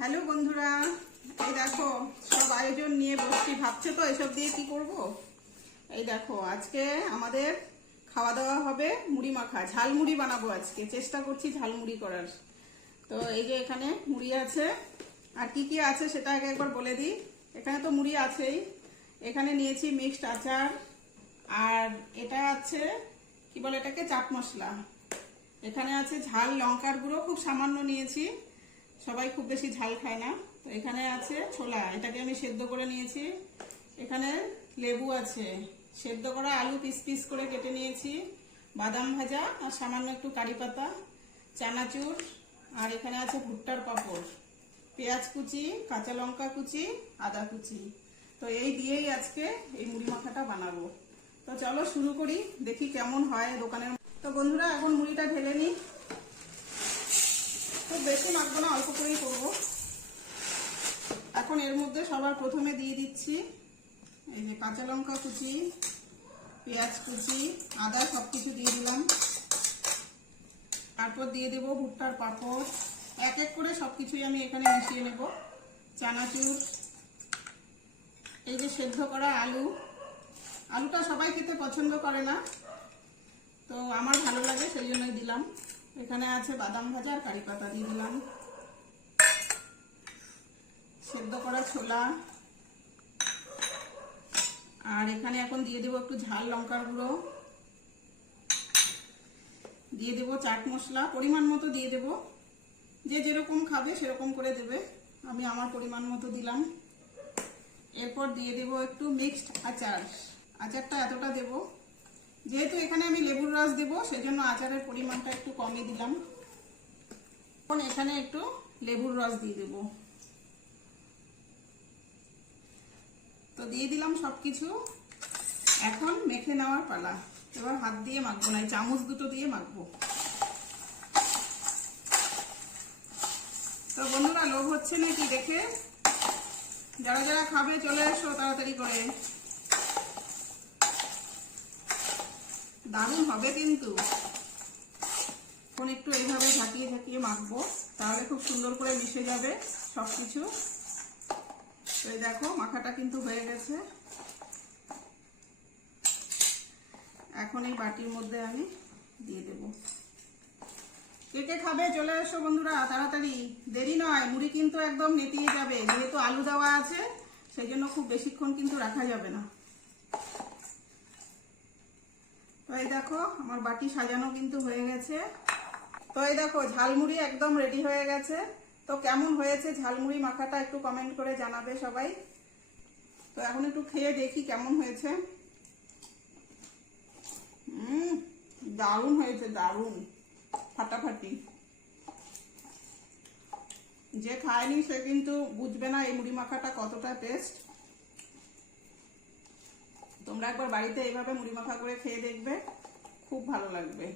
Hello বন্ধুরা, এই দেখো, সব আয়োজন নিয়ে বসছি। ভাবছ তো এসব দিয়ে কি করব? এই দেখো, আজকে আমাদের খাওয়া দাওয়া হবে মুড়ি মাখা। ঝালমুড়ি বানাবো আজকে। চেষ্টা করছি ঝালমুড়ি করার। তো এই যে এখানে মুড়ি আছে। আর কি কি আছে সেটা আগে একবার বলে দিই। এখানে তো মুড়ি আছেই। এখানে নিয়েছি মিক্সড আচার। আর এটা আছে, কি বলে এটাকে? চাট মশলা। এখানে আছে ঝাল, লঙ্কার গুঁড়ো। খুব সামান্য নিয়েছি। সবাই খুব বেশি ঝাল খায় না। তো এখানে আছে ছোলা, এটাকে আমি সেদ্ধ করে নিয়েছি। এখানে লেবু আছে। সেদ্ধ করা আলু পিস পিস করে কেটে নিয়েছি। বাদাম ভাজা আর সামান্য একটু কারি পাতা, চানাচুর, আর এখানে আছে ভুট্টার পাঁপড়, পেঁয়াজ কুচি, কাঁচা লঙ্কা কুচি, আদা কুচি। তো এই দিয়েই আজকে এই মুড়ি মাখাটা বানাবো। তো চলো শুরু করি, দেখি কেমন হয় দোকানের তো বন্ধুরা, এখন মুড়িটা ঢেলে নিই। বেশি মাখবো না, অল্প করেই করব। এখন এর মধ্যে সবার প্রথমে দিয়ে দিচ্ছি এই যে কাঁচা লঙ্কা কুচি, পেঁয়াজ কুচি, আদা সব কিছু দিয়ে দিলাম। তারপর দিয়ে দেব ভুট্টার পাঁপড়। এক এক করে সব কিছুই আমি এখানে মিশিয়ে নেব। চানাচুর, এই যে সেদ্ধ করা আলু। আলুটা সবাই খেতে পছন্দ করে না, তো আমার ভালো লাগে, সেই জন্যই দিলাম। এখানে আছে বাদাম ভাজা আর কারি পাতা দিয়ে দিলাম। সেদ্ধ করা ছোলা। আর এখানে এখন দিয়ে দেবো একটু ঝাল লঙ্কার গুঁড়ো। দিয়ে দেবো চাট মশলা, পরিমাণ মতো দিয়ে দেবো। যে যেরকম খাবে সেরকম করে দেবে। আমি আমার পরিমাণ মতো দিলাম। এরপর দিয়ে দেবো একটু মিক্সড আচার। আচারটা এতটা দেবো যেহেতু এখানে আমি লেবুর রস দেবো, সেজন্য আচারের পরিমাণটা একটু কমে দিলাম। এখন এখানে একটু লেবুর রস দিয়ে দেবো। তো দিয়ে দিলাম সব কিছু এখন মেখে নেওয়ার পালা। এবার হাত দিয়ে মাখবো না চামচ দুটো দিয়ে মাখবো। তো বন্ধুরা, লোভ হচ্ছে নাকি দেখে? যারা যারা খাবে, চলে এসো তাড়াতাড়ি করে। দারুণ হবে কিন্তু। এখন একটু এইভাবে ঝাঁকিয়ে ঝাঁকিয়ে মাখবো, তাহলে খুব সুন্দর করে মিশে যাবে সব কিছু এই দেখো, মাখাটা কিন্তু হয়ে গেছে। এখন এই বাটির মধ্যে আমি দিয়ে দেব। কে কে খাবে চলে এসো বন্ধুরা, তাড়াতাড়ি। দেরি নয়, মুড়ি কিন্তু একদম নেতিয়ে যাবে। যেহেতু আলু দেওয়া আছে, সেই জন্য খুব বেশিক্ষণ কিন্তু রাখা যাবে না। তো এই দেখো, আমার বাটি সাজানো কিন্তু হয়ে গেছে। তো এই দেখো, ঝালমুড়ি একদম রেডি হয়ে গেছে। তো কেমন হয়েছে ঝালমুড়ি মাখাটা একটু কমেন্ট করে জানাবে সবাই। তো এখন একটু খেয়ে দেখি কেমন হয়েছে। হুম দারুণ হয়েছে, দারুণ। ফাটাফাটি। যে খায়নি সে কিন্তু বুঝবে না এই মুড়ি মাখাটা কতটা টেস্ট তোমরা একবার বাড়িতে এইভাবে মুড়ি মাখা করে খেয়ে দেখবে খুব ভালো লাগবে।